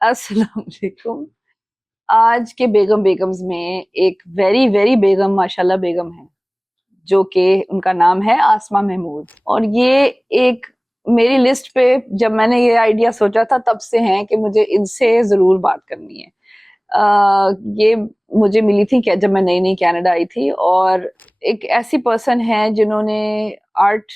अस्सलाम वालेकुम। आज के बेगम बेगम्स में एक वेरी वेरी बेगम माशाल्लाह बेगम है, जो कि उनका नाम है आसमा महमूद। और ये एक मेरी लिस्ट पे, जब मैंने ये आइडिया सोचा था तब से हैं कि मुझे इनसे ज़रूर बात करनी है। ये मुझे मिली थी क्या जब मैं नई नई कनाडा आई थी, और एक ऐसी पर्सन है जिन्होंने आर्ट,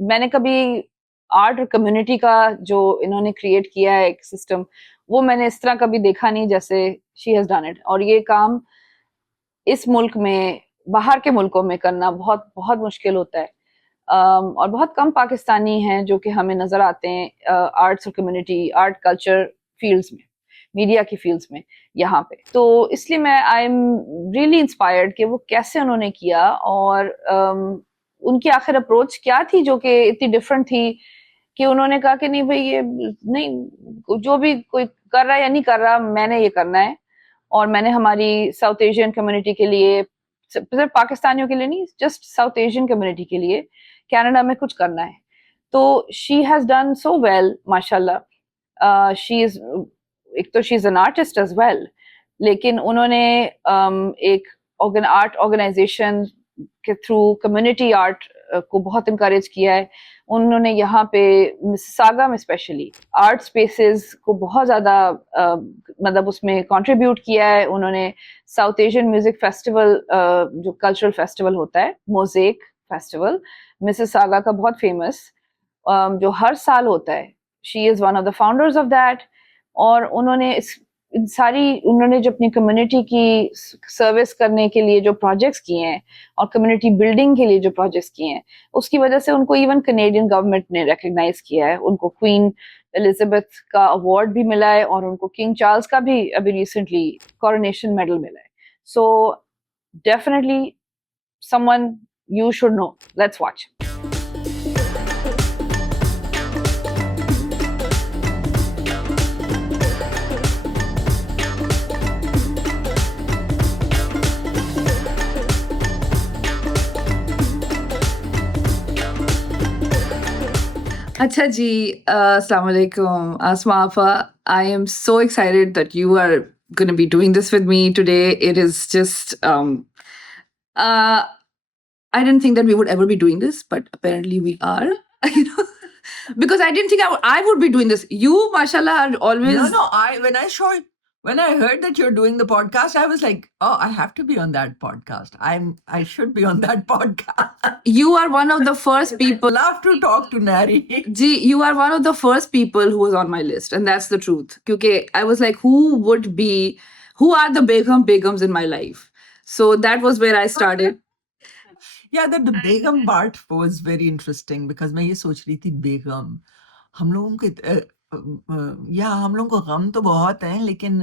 मैंने कभी आर्ट और कम्युनिटी का जो इन्होंने क्रिएट किया है एक सिस्टम, वो मैंने इस तरह कभी देखा नहीं जैसे शी हैज डन इट। और ये काम इस मुल्क में, बाहर के मुल्कों में करना बहुत बहुत मुश्किल होता है। और बहुत कम पाकिस्तानी हैं जो कि हमें नजर आते हैं आर्ट्स और कम्युनिटी, आर्ट कल्चर फील्ड्स में, मीडिया की फील्ड्स में यहाँ पे। तो इसलिए मैं आई एम रियली इंस्पायर्ड कि वो कैसे उन्होंने किया, और उनकी आखिर अप्रोच क्या थी जो कि इतनी डिफरेंट थी कि उन्होंने कहा कि नहीं भाई, ये नहीं, जो भी कोई कर रहा है या नहीं कर रहा, मैंने ये करना है। और मैंने हमारी साउथ एशियन कम्युनिटी के लिए, सिर्फ पाकिस्तानियों के लिए नहीं, जस्ट साउथ एशियन कम्युनिटी के लिए कनाडा में कुछ करना है। तो she has done so well माशाल्लाह। शी इज, एक तो she is an artist as well, लेकिन उन्होंने एक आर्ट ऑर्गेनाइजेशन के थ्रू कम्युनिटी आर्ट को बहुत इनकरेज किया है। उन्होंने यहाँ पे मिसिसागा में स्पेशली आर्ट स्पेसेस को बहुत ज़्यादा मतलब उसमें कंट्रीब्यूट किया है उन्होंने। साउथ एशियन म्यूजिक फेस्टिवल, जो कल्चरल फेस्टिवल होता है, मोज़ेक फेस्टिवल, मिसिसागा का बहुत फेमस, जो हर साल होता है। She is one of the founders of that. और उन्होंने इन सारी, उन्होंने जो अपनी कम्युनिटी की सर्विस करने के लिए जो प्रोजेक्ट्स किए हैं और कम्युनिटी बिल्डिंग के लिए जो प्रोजेक्ट्स किए हैं, उसकी वजह से उनको इवन कनेडियन गवर्नमेंट ने रिकग्नाइज किया है। उनको क्वीन एलिजाबेथ का अवार्ड भी मिला है, और उनको किंग चार्ल्स का भी अभी रिसेंटली कॉरोनेशन मेडल मिला है। So definitely someone you should know. Let's watch. Acha ji, Assalamu alaikum, Asma Afa. I am so excited that you are going to be doing this with me today. It is just, I didn't think that we would ever be doing this, but apparently we are. You know, because I didn't think I would be doing this. You, mashallah, are always. No. When I heard that you're doing the podcast, I was like, oh, I have to be on that podcast. I should be on that podcast. You are one of the first people. Love to talk to Nari. Ji, you are one of the first people who was on my list, and that's the truth. Because I was like, who are the Begums in my life? So that was where I started. Yeah, that the Begum part was very interesting because मैं ये सोच रही थी बेगम, हम लोगों के या हम लोगों को गम तो बहुत हैं, लेकिन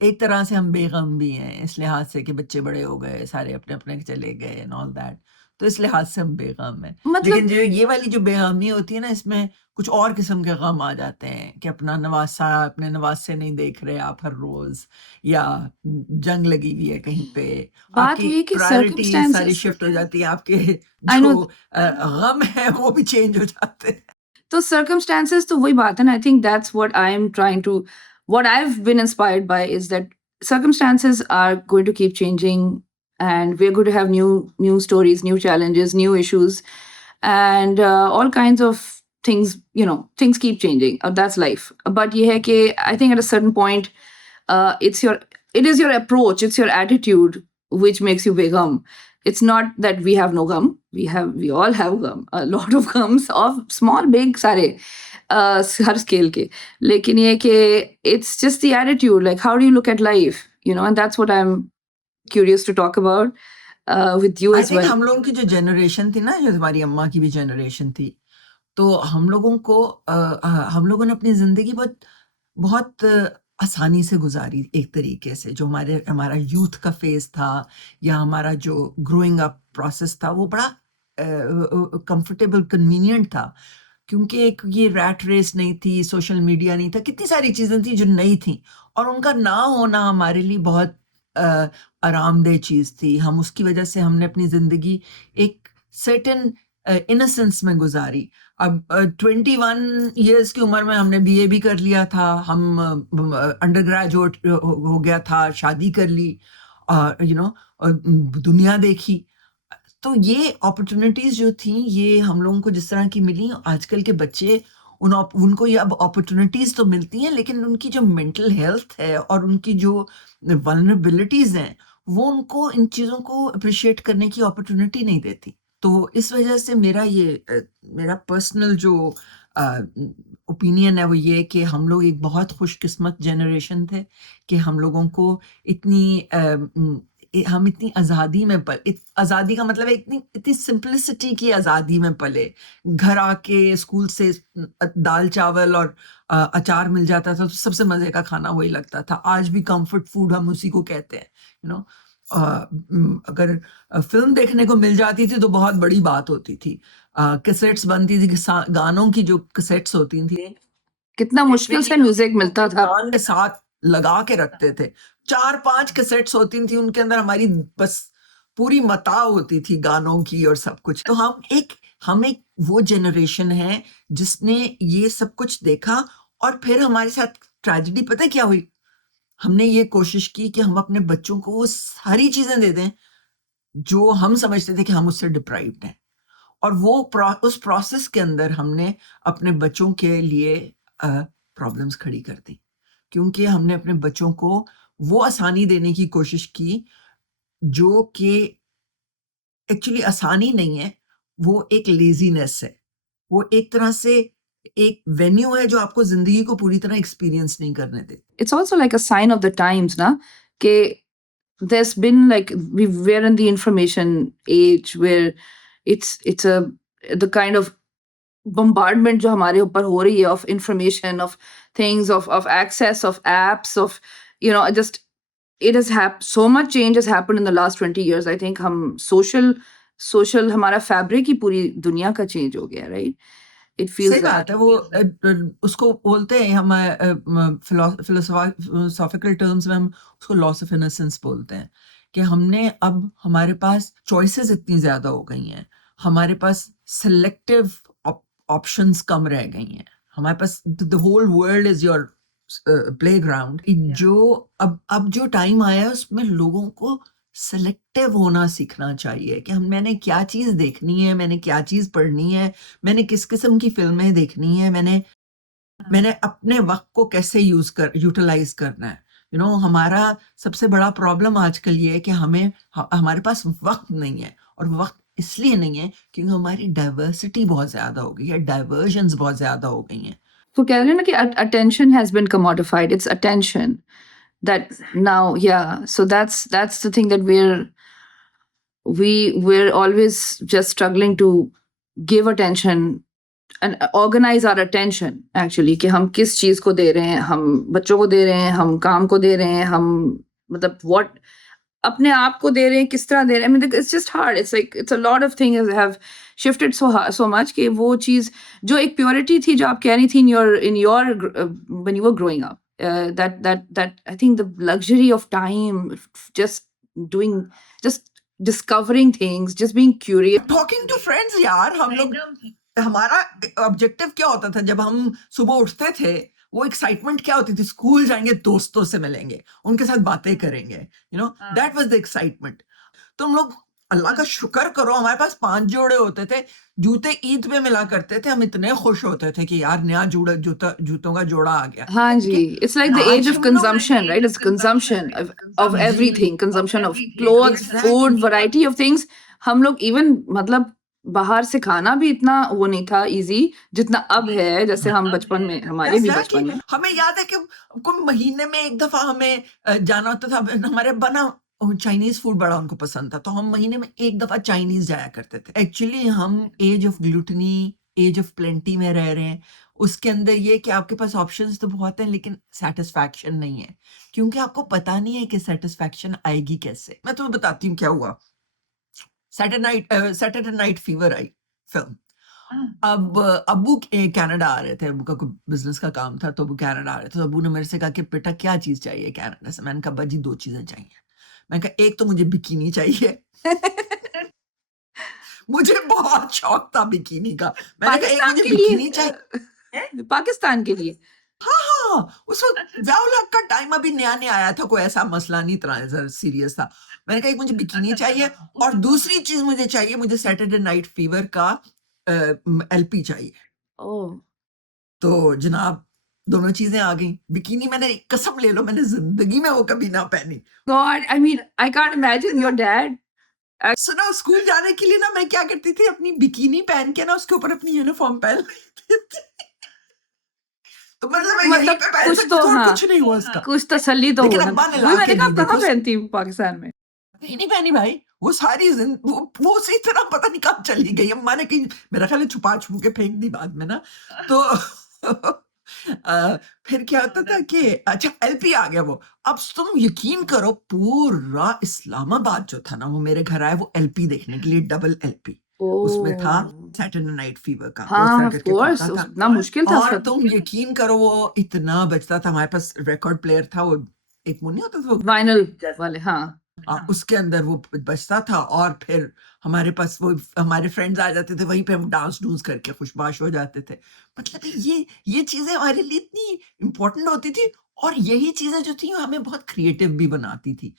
एक तरह से हम बेगम भी हैं इस लिहाज से कि बच्चे बड़े हो गए, सारे अपने अपने चले गए एंड ऑल दैट। तो इस लिहाज से हम बेगम हैं। लेकिन जो ये वाली जो बेगमी होती है ना, इसमें कुछ और किस्म के गम आ जाते हैं कि अपना नवासा अपने नवासे नहीं देख रहे आप हर रोज, या जंग लगी हुई है कहीं पे, आपकी प्रायोरिटी सारी शिफ्ट हो जाती है, आपके जो गम है वो भी चेंज हो जाते हैं। तो circumstances तो वही बात है ना. I think that's what what I've been inspired by is that circumstances are going to keep changing, and we're going to have new stories, new challenges, new issues, and all kinds of things. Things keep changing. That's life. But ये है कि I think at a certain point, it is your approach, it's your attitude which makes you begum. It's not that we have no gum. We all have gum. A lot of gums of small, big, सारे हर scale के. लेकिन ये कि it's just the attitude. Like, how do you look at life? And that's what I'm curious to talk about with you as well. I think हम लोगों की जो generation थी ना, जो हमारी अम्मा की भी generation थी, तो हम लोगों ने अपनी जिंदगी बहुत आसानी से गुजारी एक तरीके से। जो हमारा यूथ का फेज था या हमारा जो ग्रोइंग अप प्रोसेस था, वो बड़ा कंफर्टेबल, कन्वीनियंट था, क्योंकि एक ये रैट रेस नहीं थी, सोशल मीडिया नहीं था, कितनी सारी चीज़ें थी जो नई थी, और उनका ना होना हमारे लिए बहुत आरामदेह चीज़ थी। हम उसकी वजह से हमने अपनी ज़िंदगी एक सर्टेन इनोसेंस में गुजारी। अब 21 ईयर्स की उम्र में हमने बीए भी कर लिया था, हम अंडर ग्रेजुएट हो गया था, शादी कर ली, यू नो, दुनिया देखी। तो ये अपॉर्चुनिटीज जो थी, ये हम लोगों को जिस तरह की मिली, आजकल के बच्चे उनको ये अब अपॉर्चुनिटीज तो मिलती हैं, लेकिन उनकी जो मेंटल हेल्थ है और उनकी जो वल्नरेबिलिटीज हैं, वो उनको इन चीज़ों को अप्रिशिएट करने की अपॉर्चुनिटी नहीं देती। तो इस वजह से मेरा पर्सनल जो ओपिनियन है वो ये कि हम लोग एक बहुत खुशकिस्मत जनरेशन थे कि हम लोगों को इतनी हम इतनी आज़ादी में आज़ादी का मतलब है इतनी सिंपलिसिटी की आज़ादी में पले। घर आके स्कूल से दाल चावल और अचार मिल जाता था, तो सबसे मज़े का खाना वही लगता था। आज भी कंफर्ट फूड हम उसी को कहते हैं, यू नो। अगर फिल्म देखने को मिल जाती थी तो बहुत बड़ी बात होती थी। कैसेट्स बनती थी, गानों की जो कैसेट्स होती थी, कितना मुश्किल से म्यूजिक मिलता था। कान के साथ लगा के रखते थे। 4-5 कैसेट्स होती थी, उनके अंदर हमारी बस पूरी मता होती थी गानों की और सब कुछ। तो हम एक वो जनरेशन है जिसने ये सब कुछ देखा, और फिर हमारे साथ ट्रेजेडी पता है क्या हुई? हमने ये कोशिश की कि हम अपने बच्चों को वो सारी चीजें दे दें जो हम समझते थे कि हम उससे डिप्राइव्ड हैं, और वो उस प्रोसेस के अंदर हमने अपने बच्चों के लिए प्रॉब्लम्स खड़ी कर दी, क्योंकि हमने अपने बच्चों को वो आसानी देने की कोशिश की जो कि एक्चुअली आसानी नहीं है, वो एक लेजीनेस है। वो एक तरह से एक वेन्यू है जो आपको जिंदगी को पूरी तरह एक्सपीरियंस नहीं करने देती। It's also like a sign of the times, na? Ke there's been like we're in the information age where it's the kind of bombardment जो हमारे ऊपर हो रही है of information, of things, of access, of apps, of just it has so much change has happened in the last 20 years. I think हम social हमारा fabric ही पूरी दुनिया का change हो गया, right? It feels सही that. बात है। वो उसको बोलते हैं, हम फिलोसॉफिकल टर्म्स में हम उसको लॉस ऑफ इनोसेंस बोलते हैं, कि अब हमारे पास चॉइसेस इतनी ज्यादा हो गई हैं, हमारे पास सिलेक्टिव ऑप्शंस कम रह गई हैं, हमारे पास the whole world is your playground. जो अब जो टाइम आया है उसमें लोगों को सेलेक्टिव होना सीखना चाहिए कि मैंने क्या चीज देखनी है, मैंने क्या चीज पढ़नी है, मैंने किस किस्म की फिल्में देखनी है, मैंने अपने वक्त को कैसे यूटिलाइज करना है। हमारा सबसे बड़ा प्रॉब्लम आजकल ये है कि हमारे पास वक्त नहीं है, और वक्त इसलिए नहीं है क्योंकि हमारी डाइवर्सिटी बहुत ज्यादा हो गई है, डाइवर्जन्स बहुत ज्यादा हो गई हैं। तो कह रहे हैं ना कि attention has been commodified. It's attention that now, yeah. So that's the thing that we're always just struggling to give attention and organize our attention actually, कि हम किस चीज को दे रहे हैं, हम बच्चों को दे रहे हैं, हम काम को दे रहे हैं, हम मतलब what अपने आप को दे रहे हैं, किस तरह दे रहे हैं। I mean, it's just hard. It's like it's a lot of things have shifted so much कि वो चीज जो एक purity थी जो आप कह रही थी in your when you were growing up, that I think the luxury of time, just discovering things, just being curious. Talking to friends यार, हम लोग हमारा ऑब्जेक्टिव क्या होता था जब हम सुबह उठते थे? वो एक्साइटमेंट क्या होती थी? स्कूल जाएंगे, दोस्तों से मिलेंगे, उनके साथ बातें करेंगे, दैट वाज द एक्साइटमेंट। तो हम लोग, अल्लाह का शुक्र करो, हमारे पास 5 जोड़े होते थे, जूते ईद पे मिला करते थे, हम इतने खुश होते थे कि यार नया जूतों का जोड़ा आ गया। हाँ जी, it's like the age of consumption, right? It's consumption of everything, consumption of clothes, food, variety of things. हम लोग even मतलब बाहर से खाना भी इतना वो नहीं था easy जितना अब है, जैसे हम बचपन में, हमारे भी बचपन में। हमें याद है कि कोई महीने में एक दफा हमें जाना होता था। हमारे बना चाइनीज फूड बड़ा उनको पसंद था, तो हम महीने में एक दफा चाइनीज जाया करते थे। एक्चुअली हम age of gluttony, age of plenty में रह रहे हैं। उसके अंदर ये कि आपके पास ऑप्शंस तो बहुत हैं, लेकिन सेटिस्फैक्शन नहीं है, क्योंकि आपको पता नहीं है कि सेटिस्फैक्शन आएगी कैसे। मैं तुम्हें बताती हूँ क्या हुआ। सैटरडे नाइट फीवर आई फिल्म। अब अब्बू कनाडा आ रहे थे, अब्बू का कोई बिजनेस का काम था, तो अब्बू कनाडा आ रहे थे। तो अब्बू ने मेरे से कहा कि बेटा क्या चीज चाहिए कनाडा से? मैंने कहा बाजी 2 चीजें चाहिए। मैंने कहा एक तो मुझे बिकिनी चाहिए मुझे बहुत शौक था बिकिनी का। मैंने कहा एक पाकिस्तान मुझे के बिकिनी लिए चाहिए। पाकिस्तान के लिए हाँ, उस वक्त ज़िया-उल-हक का टाइम अभी नया नया आया था, कोई ऐसा मसला नहीं इतना सीरियस था। मैंने कहा एक मुझे बिकिनी चाहिए और दूसरी चीज मुझे चाहिए, मुझे सैटरडे नाइट फीवर का एलपी चाहिए। ओह तो जनाब दोनों चीजें आ गई। बिकिनी मैंने कसम ले लो मैंने जिंदगी में वो कभी ना पहनी। God I mean I can't imagine your dad सुनो स्कूल जाने के लिए ना मैं क्या करती थी, अपनी बिकिनी पहन के ना उसके ऊपर अपनी यूनिफॉर्म पहन लेती थी। तो मतलब मैं यहीं मतलब पे पहन कुछ सकती तो थी और हाँ कुछ नहीं हुआ उसका। कुछ तसल्ली तो लेकिन होना अब्बा ने वही ला मैंने के कहा दी, कहाँ देखो पहनती हूँ पाकिस्तान में नहीं पहनी भाई, वो सारी वो उसी तरह पता नहीं कहाँ चली गई। अम्मा ने कहीं मेरा ख्याल है छुपा छुपू के फेंक दी बाद में ना। तो फिर क्या होता था कि अच्छा एलपी आ गया वो। अब तुम यकीन करो पूरा इस्लामाबाद जो था ना वो मेरे घर आया वो एलपी देखने के लिए, डबल एलपी। उसमें था ओह सैटरडे नाइट फीवर का, वो इस हाँ तरह ऑफ करके कोर्स खुलता था। इतना मुश्किल था उस और वक्त तुम यकीन करो वो इतना बजता था, हमारे पास रिकॉर्ड प्लेयर था, वो एक वो नहीं होता था वो वाइनल वाले हाँ उसके अंदर वो बजता था। और फिर हमारे पास वो हमारे फ्रेंड्स आ जाते थे, वहीं पे हम डांस डूंस करके खुशबाश हो जाते थे। मतलब ये चीजें हमारे लिए इतनी इम्पोर्टेंट होती थी और यही चीजें जो थी हमें बहुत क्रिएटिव भी बनाती थी।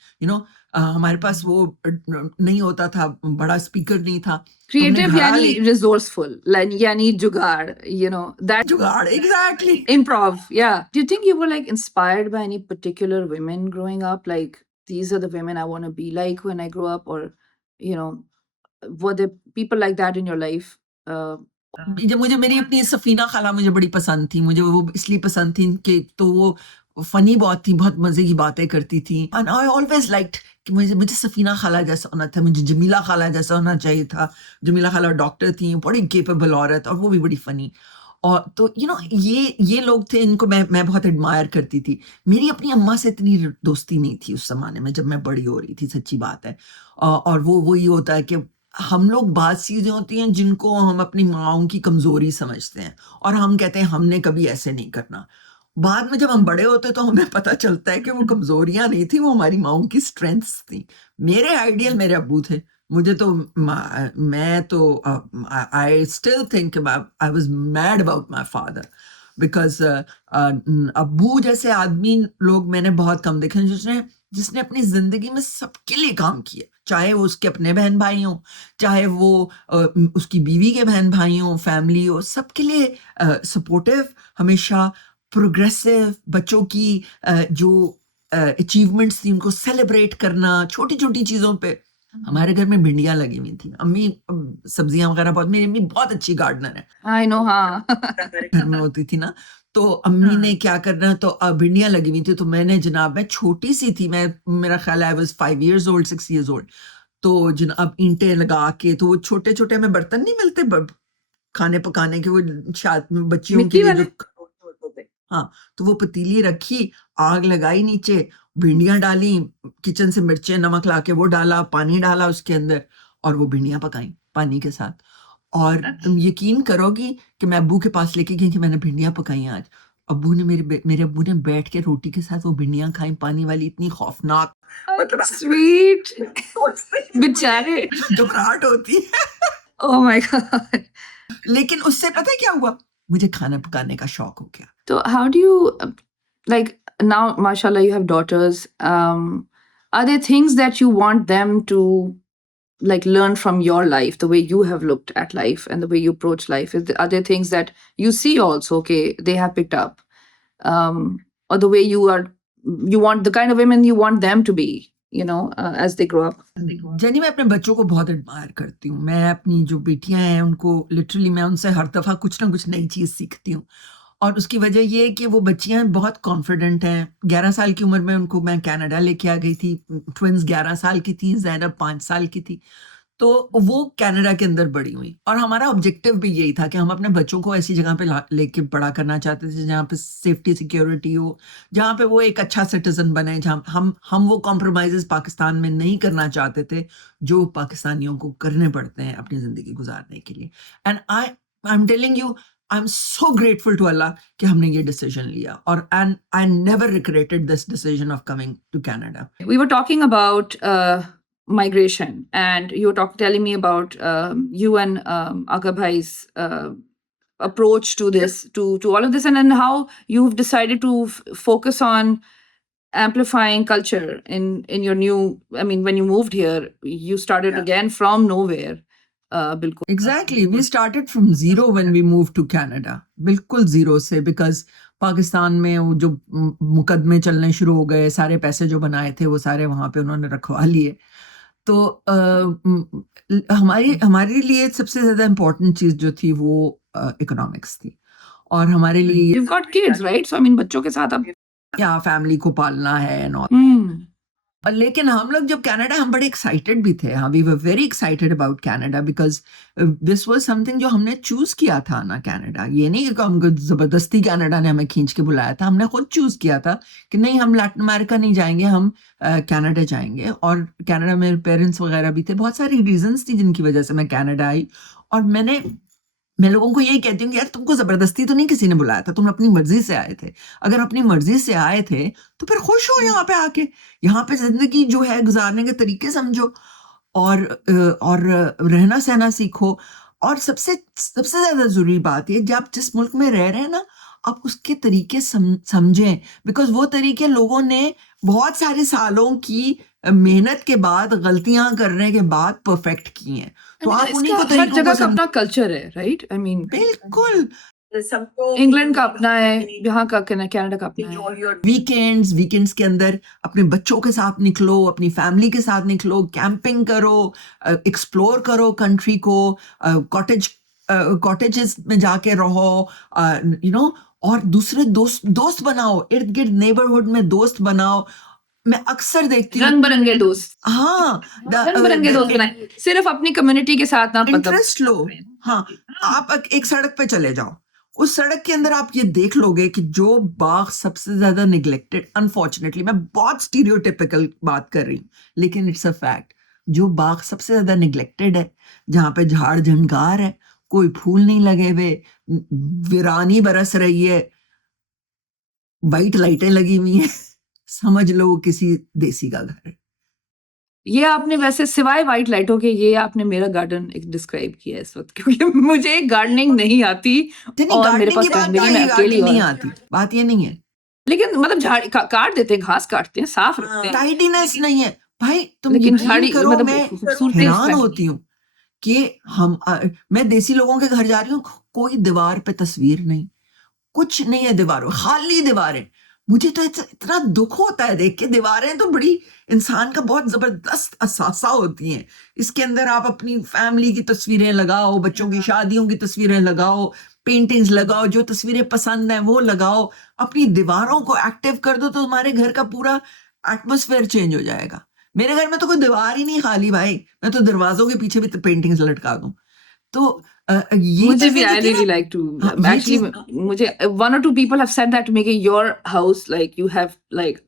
हमारे पास वो नहीं होता था, बड़ा स्पीकर नहीं था, तो हमने क्रिएटिव घड़ा यानी ले रिसोर्सफुल यानी जुगाड़ दैट जुगाड़ exactly. improv yeah do you think you were like inspired by any particular women growing up like these are the women I want to be like when I grow up or you know were there people like that in your life uh, जब मुझे मेरी अपनी सफीना खाला मुझे बड़ी पसंद थी, मुझे वो इसलिए पसंद थी कि तो वो फनी बहुत थी, बहुत मजे की बातें करती थी। एंड आई ऑलवेज लाइक्ड कि मुझे मुझे सफीना खाला जैसा होना था, मुझे जमीला खाला जैसा होना चाहिए था। जमीला खाला डॉक्टर थी, बड़ी केपेबल औरत और वो भी बड़ी फनी। और तो ये लोग थे इनको मैं बहुत एडमायर करती थी। मेरी अपनी अम्मा से इतनी दोस्ती नहीं थी उस जमाने में जब मैं बड़ी हो रही थी, सच्ची बात है। और वो ये होता है कि हम लोग बात चीजें होती हैं जिनको हम अपनी माओं की कमजोरी समझते हैं और हम कहते हैं हमने कभी ऐसे नहीं करना। बाद में जब हम बड़े होते तो हमें पता चलता है कि वो कमजोरियां नहीं थी, वो हमारी माओं की स्ट्रेंथ्स थी। मेरे आइडियल मेरे अब्बू थे। मुझे तो मैं तो I still think I was mad about my father because अब्बू जैसे आदमी लोग मैंने बहुत कम देखे जिसने जिसने अपनी जिंदगी में सबके लिए काम किया, चाहे वो उसके अपने बहन भाई हों, चाहे वो उसकी बीवी के बहन भाई हों, फैमिली हो, सबके लिए सपोर्टिव, हमेशा प्रोग्रेसिव, बच्चों की जो अचीवमेंट्स थी उनको सेलिब्रेट करना, छोटी छोटी चीजों पे। हमारे घर में भिंडियां लगी हुई थी, अम्मी सब्जियां वगैरह बहुत, मेरी अम्मी बहुत अच्छी गार्डनर है, I know हाँ घर में होती थी ना। तो अम्मी ने क्या करना, तो भिंडियां लगी हुई थी, तो मैंने जनाब मैं छोटी सी थी, मैं मेरा ख्याल I was 5 years old 6 years old। तो जनाब ईंटें लगा के, तो वो छोटे छोटे हमें बर्तन नहीं मिलते खाने पकाने के, वो बच्चियों के मिट्टी लिए वाले जो होते थे। हाँ, तो वो पतीली रखी, आग लगाई नीचे, भिंडियां डाली, किचन से मिर्चें नमक लाके वो डाला, पानी डाला उसके अंदर और वो भिंडियां पकाई पानी के साथ। और तुम यकीन करोगी कि मैं अब्बू के पास लेके गई कि मैंने भिंडियां पकाई आज। अब्बू ने मेरे अब्बू ने बैठ के रोटी के साथ वो भिंडियां खाई, पानी वाली, इतनी खौफनाक, मतलब स्वीट बेचारे घबराहट होती है। oh my god लेकिन उससे पता है क्या हुआ, मुझे खाना पकाने का शौक हो गया। so how do you like now mashallah you have daughters are there things that you want them to like learn from your life the way you have looked at life and the way you approach life are there things that you see also okay they have picked up or the way you want the kind of women you want them to be as they grow up jenny मैं अपने बच्चों को बहुत admire करती हूँ। मैं अपनी जो बेटियां हैं उनको लिटरली मैं उनसे हर दफा कुछ ना कुछ नई चीज सीखती हूँ। और उसकी वजह ये है कि वो बच्चियां बहुत कॉन्फिडेंट हैं। 11 साल की उम्र में उनको मैं कनाडा लेके आ गई थी। ट्विंस 11 साल की थी, ज़ैनब 5 साल की थी। तो वो कनाडा के अंदर बड़ी हुई और हमारा ऑब्जेक्टिव भी यही था कि हम अपने बच्चों को ऐसी जगह पे लेके बड़ा करना चाहते थे जहाँ पे सेफ्टी सिक्योरिटी हो, जहाँ पे वो एक अच्छा सिटीजन बने, जहाँ हम वो कॉम्प्रोमाइजेस पाकिस्तान में नहीं करना चाहते थे जो पाकिस्तानियों को करने पड़ते हैं अपनी ज़िंदगी गुजारने के लिए। And I am telling you I am so grateful to Allah कि हमने ये डिसीजन लिया और and I never regretted this decision of coming to Canada. we were talking about migration, and you were telling me about you and Aga Bhai's approach to this, to all of this, and then how you've decided to focus on amplifying culture in your new, I mean, when you moved here, you started again from nowhere. बिल्कुल. Exactly. We started from zero when we moved to Canada. बिल्कुल zero से, because Pakistan में वो जो मुकदमे चलने शुरू हो गए, सारे पैसे जो बनाए थे वो सारे वहाँ पे उन्होंने रखवा लिए. तो हमारे लिए सबसे ज्यादा इम्पोर्टेंट चीज जो थी वो इकोनॉमिक्स थी, और हमारे लिए You've got kids, right? So I mean, बच्चों के साथ अब या फैमिली को पालना है and all. लेकिन हम लोग जब कनाडा, हम बड़े एक्साइटेड भी थे. हाँ, we were very excited about Canada because this was something जो हमने चूज किया था ना. कनाडा, ये नहीं कि हमको जबरदस्ती कनाडा ने हमें खींच के बुलाया था. हमने खुद चूज किया था कि नहीं, हम लैटिन अमेरिका नहीं जाएंगे, हम कनाडा जाएंगे. और कनाडा में पेरेंट्स वगैरह भी थे, बहुत सारी रीजंस थी जिनकी वजह से मैं कनाडा आई. और मैं लोगों को यही कहती हूँ कि यार, तुमको जबरदस्ती तो नहीं किसी ने बुलाया था, तुम अपनी मर्जी से आए थे. अगर अपनी मर्जी से आए थे तो फिर खुश हो यहाँ पे आके. यहाँ पे जिंदगी जो है गुजारने के तरीके समझो, और रहना सहना सीखो. और सबसे ज्यादा जरूरी बात ये, जब आप जिस मुल्क में रह रहे हैं ना, आप उसके तरीके समझें, बिकॉज वो तरीके लोगों ने बहुत सारे सालों की मेहनत के बाद, गलतियां करने के बाद परफेक्ट की हैं. तो आप उन्हीं को हर तरीकों जगह को का अपना कल्चर है, राइट? आई मीन, बिल्कुल. इंग्लैंड का अपना है, यहाँ का कनाडा का अपना है. वीकेंड्स के अंदर अपने बच्चों के साथ निकलो, अपनी फैमिली के साथ निकलो, कैंपिंग करो, एक्सप्लोर करो कंट्री को, कॉटेजेस में जाके रहो, और दूसरे दोस्त बनाओ, इर्द गिर्द नेबरहुड में दोस्त बनाओ. मैं अक्सर देखती हूँ रंग बिरंगे दोस्त, हाँ, रंग बिरंगे दोस्त बनाए, सिर्फ अपनी कम्युनिटी के साथ ना, इंटरेस्ट लो. हाँ, आप एक सड़क पे चले जाओ, उस सड़क के अंदर आप ये देख लोगे कि जो बाग सबसे ज्यादा निगलेक्टेड, अनफॉर्चुनेटली मैं बहुत स्टीरियोटिपिकल बात कर रही हूँ, लेकिन इट्स अ फैक्ट, जो बाग सबसे ज्यादा निगलेक्टेड है, जहाँ पे झाड़ झंकार है, कोई फूल नहीं लगे हुए, वीरानी बरस रही है, वाइट लाइटें लगी हुई हैं, समझ लो किसी देसी का घर है. ये आपने वैसे सिवाय व्हाइट लाइटों के, ये आपने मेरा गार्डन डिस्क्राइब किया है इस वक्त, क्योंकि मुझे गार्डनिंग नहीं आती, और मेरे पास मैं अकेली नहीं आती. बात ये नहीं है, लेकिन मतलब झाड़ काट देते हैं, घास काटते हैं, साफ रखते हैं, टाइडीनेस नहीं है भाई. तुम लेकिन यकीन झाड़ी करो, मतलब मैं खूबसूरती हैरान होती हूँ कि मैं देसी लोगों के घर जा रही हूँ, कोई दीवार पे तस्वीर नहीं, कुछ नहीं है दीवारों, खाली दीवारें. मुझे तो इतना दुख होता है देख के. दीवारें तो बड़ी इंसान का बहुत जबरदस्त असासा होती हैं. इसके अंदर आप अपनी फैमिली की तस्वीरें लगाओ, बच्चों की शादियों की तस्वीरें लगाओ, पेंटिंग्स लगाओ, जो तस्वीरें पसंद है वो लगाओ, अपनी दीवारों को एक्टिव कर दो, तो तुम्हारे घर का पूरा एटमोस्फेयर चेंज हो जाएगा. मेरे घर में तो कोई दीवार ही नहीं खाली भाई, मैं तो दरवाजों के पीछे भी पेंटिंग्स लटका दूं. तो ये मुझे भी, I really like to actually, मुझे one or two people have said that to me कि your house like you have like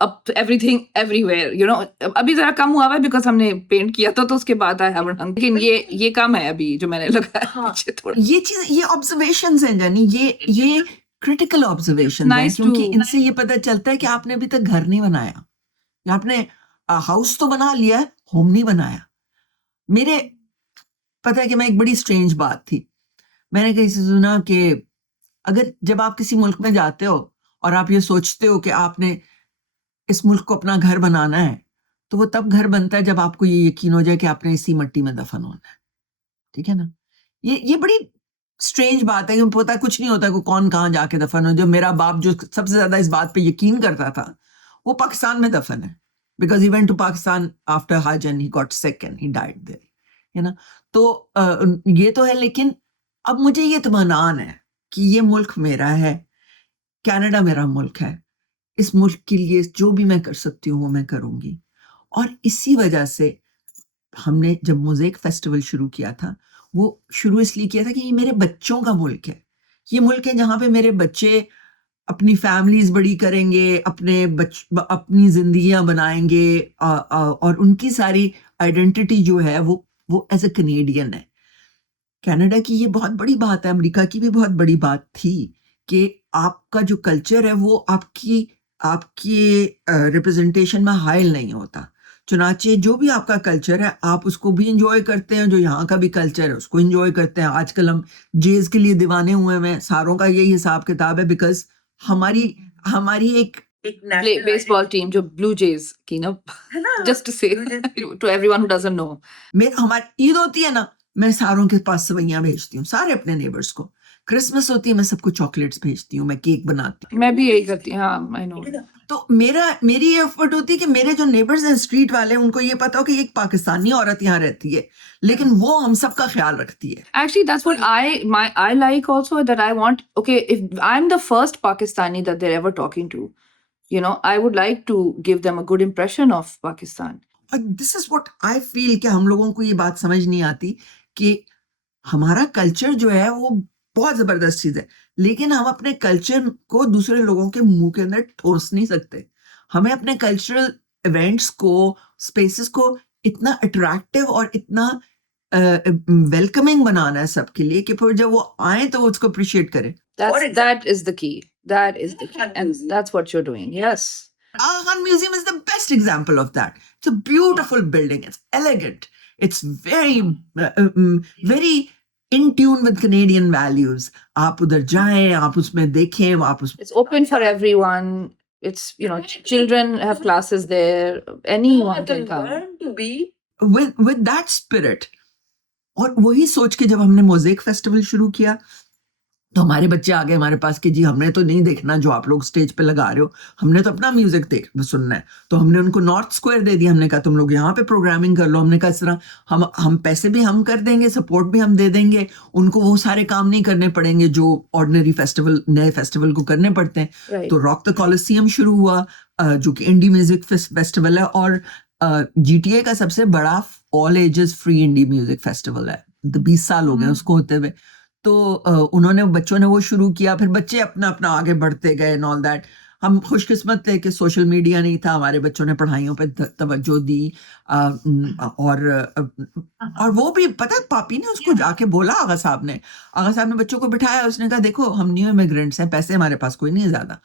up everything everywhere, you know. अभी जरा कम हुआ है because हमने पेंट किया था, तो उसके बाद I haven't hung, लेकिन ये कम है अभी जो मैंने लगाया पीछे थोड़ा. ये चीज, ये ऑब्जर्वेशंस हैं जानी, ये क्रिटिकल ऑब्जर्वेशंस हैं, क्योंकि इनसे ये पता चलता है कि आपने अभी तक घर नहीं बनाया, आपने हाउस तो बना लिया, होम नहीं बनाया. मेरे पता है कि मैं, एक बड़ी स्ट्रेंज बात थी, मैंने कहीं से सुना कि अगर जब आप किसी मुल्क में जाते हो और आप ये सोचते हो कि आपने इस मुल्क को अपना घर बनाना है, तो वो तब घर बनता है जब आपको ये यकीन हो जाए कि आपने इसी मिट्टी में दफन होना है. ठीक है ना. ये बड़ी स्ट्रेंज बात है, कि पता कुछ नहीं होता कि कौन कहाँ जाके दफन हो. जो मेरा बाप जो सबसे ज्यादा इस बात पे यकीन करता था, वो पाकिस्तान में दफन है, because he went to Pakistan after hajj and he got sick and he died there, है ना. तो ये तो है, लेकिन अब मुझे ये इत्मीनान है कि ये मुल्क मेरा है, कनाडा मेरा मुल्क है. इस मुल्क के लिए जो भी मैं कर सकती हूँ वो मैं करूंगी. और इसी वजह से हमने जब मोज़ेक फेस्टिवल शुरू किया था, वो शुरू इसलिए किया था कि ये मेरे बच्चों का मुल्क है. ये मुल्क है जहाँ पे मेरे बच्चे अपनी फैमिलीज बड़ी करेंगे, अपनी जिंदगियां बनाएंगे, और उनकी सारी आइडेंटिटी जो है वो एज ए कैनेडियन है. कनाडा की ये बहुत बड़ी बात है, अमेरिका की भी बहुत बड़ी बात थी कि आपका जो कल्चर है वो आपकी रिप्रेजेंटेशन में हाइल नहीं होता. चुनाचे जो भी आपका कल्चर है आप उसको भी इंजॉय करते हैं, जो यहाँ का भी कल्चर है उसको इंजॉय करते हैं। आजकल हम जेज के लिए दीवाने हुए हैं, सारों का यही हिसाब किताब है, बिकॉज हमारी हमारी एक Baseball team, जो Blue Jays की ना, just to say to everyone who doesn't know. हमारी ईद होती है ना, मैं सारों के पास सवैयां भेजती हूँ, सारे अपने नेबर्स को। क्रिसमस होती है, मैं सबको चॉकलेट्स भेजती हूँ, मैं केक बनाती हूँ। मैं भी यही करती हूँ, हाँ, I know. तो मेरी ये एफर्ट होती है कि मेरे जो नेबर्स हैं स्ट्रीट वाले, उनको ये पता हो कि एक पाकिस्तानी औरत यहाँ रहती है, लेकिन वो हम सबका ख्याल रखती है। Actually, that's what I like also, that I want, okay, if I'm the first Pakistani that they're ever talking to, I would like to give them a good impression of Pakistan. और this is what I feel कि हम लोगों को ये बात समझ नहीं आती कि हमारा कल्चर जो है वो बहुत जबरदस्त चीज है, लेकिन हम अपने कल्चर को दूसरे लोगों के मुंह के अंदर ठोस नहीं सकते। हमें अपने कल्चरल इवेंट्स को, स्पेसेस को इतना अट्रैक्टिव और इतना वेलकमिंग बनाना है सबके लिए कि फिर जब वो आए तो वो उसको अप्रिशिएट करें। That is the key. That is the key. And that's what you're doing. Yes. Aga Khan Museum is the best example of that. It's a beautiful building. It's elegant. It's very in tune with Canadian values. आप उधर जाएं, आप उसमें देखें, आप उस It's open for everyone. It's, children have classes there. Anyone can come. with that spirit. और वही सोच के जब हमने मोज़ेक फेस्टिवल शुरू किया तो हमारे बच्चे आ गए हमारे पास कि जी हमने तो नहीं देखना जो आप लोग स्टेज पे लगा रहे हो, हमने तो अपना म्यूजिक सुनना है। तो हमने उनको नॉर्थ स्क्वायर दे दिया, हमने कहा तुम लोग यहाँ पे प्रोग्रामिंग कर लो। हमने कहा इस तरह हम पैसे भी हम कर देंगे, सपोर्ट भी हम दे देंगे, उनको वो सारे काम नहीं करने पड़ेंगे जो ऑर्डिनरी फेस्टिवल, नए फेस्टिवल को करने पड़ते हैं। Right. तो रॉक द कॉलिसियम शुरू हुआ, जो कि इंडी म्यूजिक फेस्टिवल है, और GTA का सबसे बड़ा all ages free indie music festival है। 20 साल हो गए उसको होते हुए। तो उन्होंने, बच्चों ने वो शुरू किया, फिर बच्चे अपना अपना आगे बढ़ते गए एंड ऑल दैट। हम खुशकिस्मत थे कि सोशल मीडिया नहीं था, हमारे बच्चों ने पढ़ाइयों पे तवज्जो दी। और वो भी पता है, पापी ने उसको जाके बोला, आगा साहब ने बच्चों को बिठाया, उसने कहा देखो हम न्यू इमिग्रेंट्स हैं, पैसे हमारे पास कोई नहीं है ज्यादा,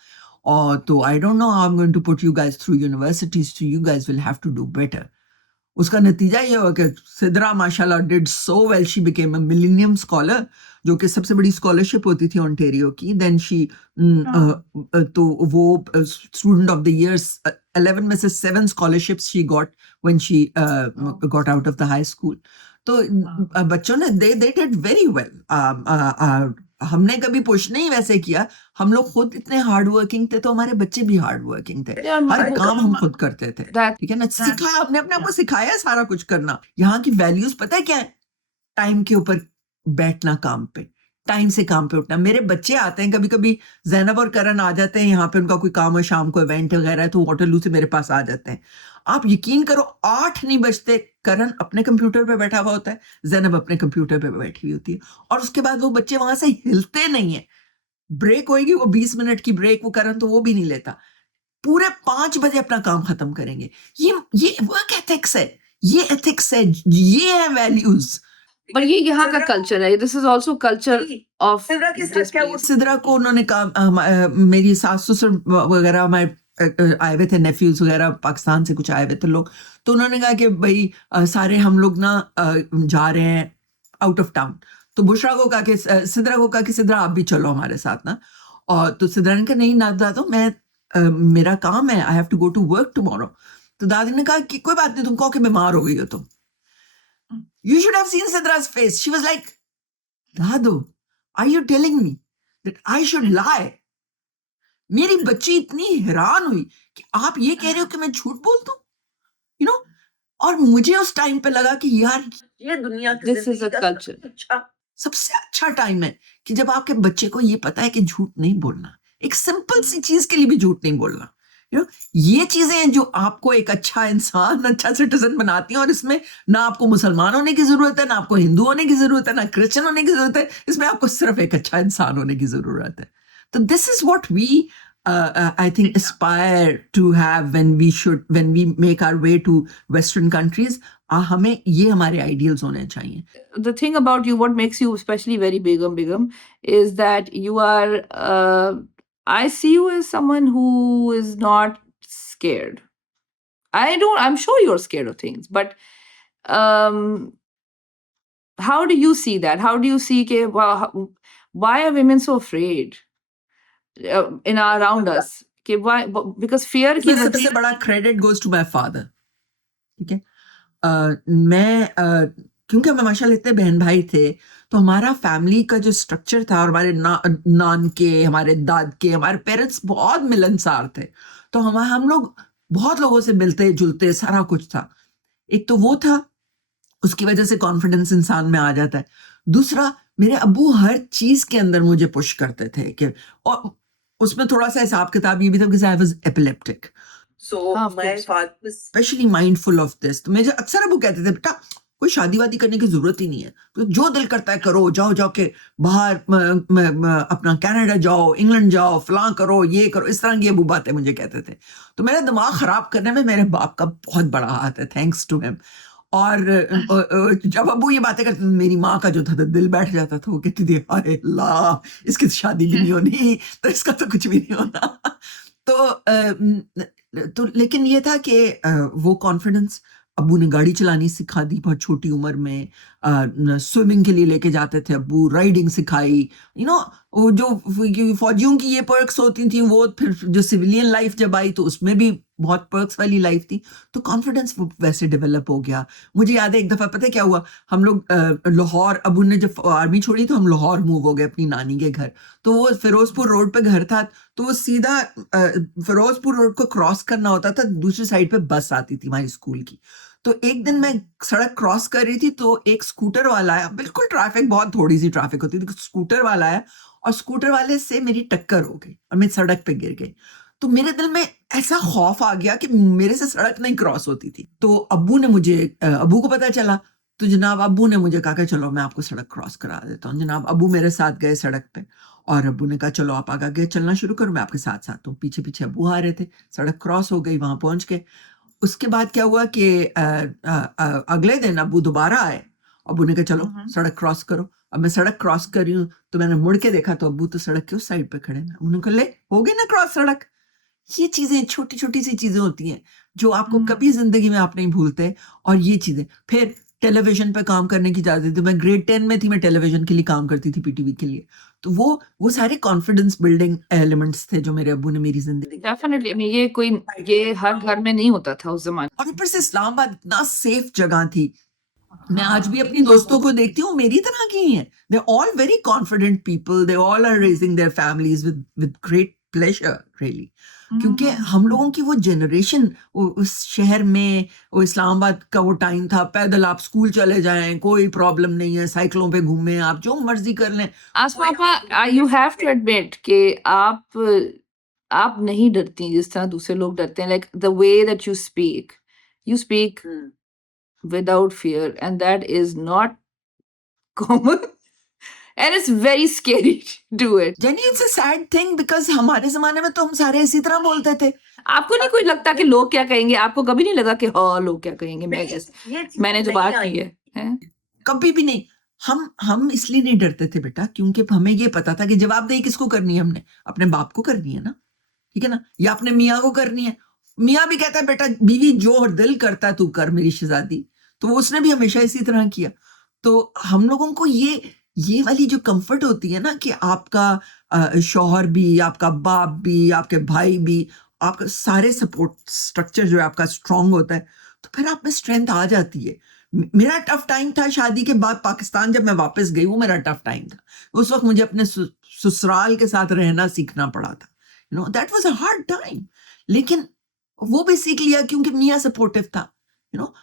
और तो I don't know how I am going to put you guys through universities, so you guys will have to do better. उसका नतीजा ये हुआ कि सिद्रा माशाल्लाह did so well, she became a millennium scholar, जो कि सबसे बड़ी स्कॉलरशिप होती थी ओंटारियो की। देन शी तो वो स्टूडेंट ऑफ द ईयर 11 में से 7 scholarships she got when she got out of the high school. तो बच्चों ने दे डिड वेरी वेल। हमने कभी पुश नहीं वैसे किया, हम लोग खुद इतने हार्ड वर्किंग थे, तो हमारे बच्चे भी हार्ड वर्किंग थे, हर काम हम खुद करते थे, ठीक है ना। सिखाया हमने, अपने आप को सिखाया सारा कुछ करना। यहाँ की वैल्यूज पता है क्या है? टाइम के ऊपर बैठना, काम पे टाइम से काम पे उठना। मेरे बच्चे आते हैं कभी कभी, जैनब और करण आ जाते हैं यहाँ पे, उनका कोई काम है, शाम को इवेंट वगैरह है, तो वाटरलू से मेरे पास आ जाते हैं। आप यकीन करो 8 नहीं बजते, करण अपने कंप्यूटर पे बैठा हुआ होता है, जैनब अपने कंप्यूटर पे बैठी हुई होती है, और उसके बाद वो बच्चे वहां से हिलते नहीं है। ब्रेक होएगी, वो 20 मिनट की ब्रेक, वो करण तो वो भी नहीं लेता, पूरे 5 बजे अपना काम खत्म करेंगे। ये वर्क एथिक्स है, ये एथिक्स है, ये है वैल्यूज। पर ये यहाँ का कल्चर है, this is also culture of Sidra को उन्होंने कहा, मेरी सास ससुर वगैरह हमारे आए हुए थे, नेफ्यूज वगैरह पाकिस्तान से कुछ आए हुए थे लोग, तो उन्होंने कहा कि भाई सारे हम लोग ना जा रहे हैं आउट ऑफ टाउन। तो बुशरा को कहा कि, सिद्रा को कहा कि सिद्रा आप भी चलो हमारे साथ ना। और तो सिद्रा ने कहा नहीं ना दादू, मैं मेरा काम है, I have to go to work tomorrow. तो दादी ने कहा कि कोई बात नहीं, तुम कहो कि बीमार हो गई हो तुम। You should have seen Sidra's face. She was like, Dadu, are you telling me that I should lie? मेरी बच्ची इतनी हैरान हुई कि आप ये कह रहे हो कि मैं झूठ बोलता हूँ, यू नो। और मुझे उस टाइम पे लगा कि यार ये दुनिया की दिस इज अ कल्चर, सबसे अच्छा टाइम है कि जब आपके बच्चे को ये पता है कि झूठ नहीं बोलना, एक सिंपल सी चीज के लिए भी झूठ नहीं बोलना, यू नो। ये चीजें हैं जो आपको एक अच्छा इंसान, अच्छा सिटीजन बनाती हैं। और इसमें ना आपको मुसलमान होने की जरूरत है, ना आपको हिंदू होने की जरूरत है, ना क्रिश्चियन होने की जरूरत है, इसमें आपको सिर्फ एक अच्छा इंसान होने की जरूरत है। तो this is what we I think aspire to have when we make our way to Western countries. हमें ये हमारे ideals होने चाहिए। The thing about you, what makes you especially very Begum, is that you are, I see you as someone who is not scared. I'm sure you're scared of things, but um, how do you see that? How do you see why are women so afraid in around us? Why? Because fear की इसमें वजह सबसे बड़ा credit goes to my father, ठीक है। क्योंकि हम माशाल्लाह इतने बहन भाई थे, तो हमारा फैमिली का जो स्ट्रक्चर था, और हमारे नान के, हमारे दाद के, हमारे पेरेंट्स बहुत मिलनसार थे, तो हम लोग बहुत लोगों से मिलते जुलते, सारा कुछ था। एक तो वो था, उसकी वजह से कॉन्फिडेंस इंसान में आ जाता है। दूसरा, मेरे अब्बू हर चीज के अंदर मुझे पुश करते थे कि, और उसमें थोड़ा सा हिसाब किताब ये भी था कि आई वाज एपिलेप्टिक, सो हाँ, of my course. Father was specially mindful of this. तो मुझे अक्सर अब्बू कहते थे, बेटा कोई शादी वादी करने की जरूरत ही नहीं है, तो जो दिल करता है करो, जाओ के बाहर अपना कनाडा जाओ, इंग्लैंड जाओ, फलां करो, ये करो, इस तरह की अब्बू बातें मुझे कहते थे। तो मेरा दिमाग खराब करने में मेरे बाप का बहुत बड़ा हाथ है, थैंक्स टू हिम। और जब अब्बू ये बातें करते थे, मेरी माँ का जो था दिल बैठ जाता था, वो कहती थी हाय अल्लाह, इसकी तो शादी भी नहीं होनी, तो इसका तो कुछ भी नहीं होना। तो लेकिन ये था कि वो कॉन्फिडेंस, अब्बू ने गाड़ी चलानी सिखा दी बहुत छोटी उम्र में, स्विमिंग के लिए लेके जाते थे अब्बू, राइडिंग सिखाई, यू नो वो जो फौजियों की ये पर्क्स होती थी, वो फिर जो सिविलियन लाइफ जब आई तो उसमें भी बहुत पर्क्स वाली लाइफ थी, तो कॉन्फिडेंस वैसे डेवलप हो गया। मुझे याद है एक दफा पता है क्या हुआ, हम लोग लाहौर, अब्बू ने जब आर्मी छोड़ी तो हम लाहौर मूव हो गए अपनी नानी के घर, तो वो फिरोजपुर रोड पे घर था, तो वो सीधा फिरोजपुर रोड को क्रॉस करना होता था, दूसरी साइड पे बस आती थी हमारी स्कूल की। तो एक दिन मैं सड़क क्रॉस कर रही थी, तो एक स्कूटर वाला आया, बिल्कुल ट्रैफिक, बहुत थोड़ी सी ट्रैफिक होती थी, स्कूटर वाला आया और स्कूटर वाले से मेरी टक्कर हो गई और मैं सड़क पे गिर गई। तो मेरे दिल में ऐसा खौफ आ गया कि मेरे से सड़क नहीं क्रॉस होती थी। तो अब्बू ने मुझे अब्बू को पता चला, तो जनाब अब्बू ने मुझे कहा कि चलो मैं आपको सड़क क्रॉस करा देता हूँ। जनाब अब्बू मेरे साथ गए सड़क पे, और अब्बू ने कहा चलो आप आगे चलना शुरू करो, मैं आपके साथ साथ हूँ। पीछे पीछे अब्बू आ रहे थे, सड़क क्रॉस हो गई, वहां पहुंच के उसके बाद क्या हुआ कि अगले दिन अब्बू दोबारा आए, अब्बू ने कहा चलो सड़क क्रॉस करो। अब मैं सड़क क्रॉस कर रही हूँ, तो मैंने मुड़ के देखा तो अब्बू तो सड़क के उस साइड पे खड़े हैं। उन्होंने कहा ले हो गई ना क्रॉस सड़क। ये चीजें छोटी छोटी सी चीजें होती हैं जो आपको कभी जिंदगी में आप नहीं भूलते। और ये चीजें फिर टेलीविजन पे काम करने की इजाजत थी, मैं ग्रेड 10 में थी, मैं टेलीविजन के लिए काम करती थी, पीटीवी के लिए। तो वो सारे कॉन्फिडेंस बिल्डिंग एलिमेंट्स थे जो मेरे अब्बू ने मेरी जिंदगी। डेफिनेटली, ये हर घर में नहीं होता था उस जमाने। और ऊपर से इस्लामाबाद इतना सेफ जगह थी, मैं आज भी अपनी दोस्तों को देखती हूँ मेरी तरह की ही हैं, they all very confident people, they all are raising their families with great pleasure really. क्योंकि हम लोगों की वो जनरेशन, उस शहर में, वो इस्लामाबाद का वो टाइम था, पैदल आप स्कूल चले जाएं, कोई प्रॉब्लम नहीं है, साइकिलों पे घूमें, आप जो मर्जी कर लें। आसमा पापा, यू हैव टू एडमिट कि आप नहीं डरती जिस तरह दूसरे लोग डरते हैं, like the way that you speak without fear, and that is not common, and it's very scary to do it. Jenny it's a sad thing, because हमारे जमाने में तो हम सारे इसी तरह बोलते थे। आपको नहीं कोई लगता कि लोग क्या कहेंगे? आपको कभी नहीं लगा कि हाँ लोग क्या कहेंगे? मैंने जो बात की है? कभी भी नहीं। हम इसलिए नहीं डरते थे बेटा, क्योंकि हमें ये पता था कि जवाबदेही किसको करनी है, हमने अपने बाप को करनी है ना, ठीक है ना, या अपने मियाँ को करनी है। मियाँ भी कहता है बेटा बीवी जो दिल करता है तू कर मेरी शहजादी, तो वो उसने भी हमेशा इसी तरह किया। तो हम लोगों को ये वाली जो कंफर्ट होती है ना कि आपका शौहर भी, आपका बाप भी, आपके भाई भी, आपका सारे सपोर्ट स्ट्रक्चर जो है आपका स्ट्रांग होता है, तो फिर आप में स्ट्रेंथ आ जाती है। मेरा टफ टाइम था शादी के बाद, पाकिस्तान जब मैं वापस गई, वो मेरा टफ टाइम था। उस वक्त मुझे अपने ससुराल के साथ रहना सीखना पड़ा था, you know that was a hard time. लेकिन वो भी सीख लिया क्योंकि मियाँ सपोर्टिव था, you know.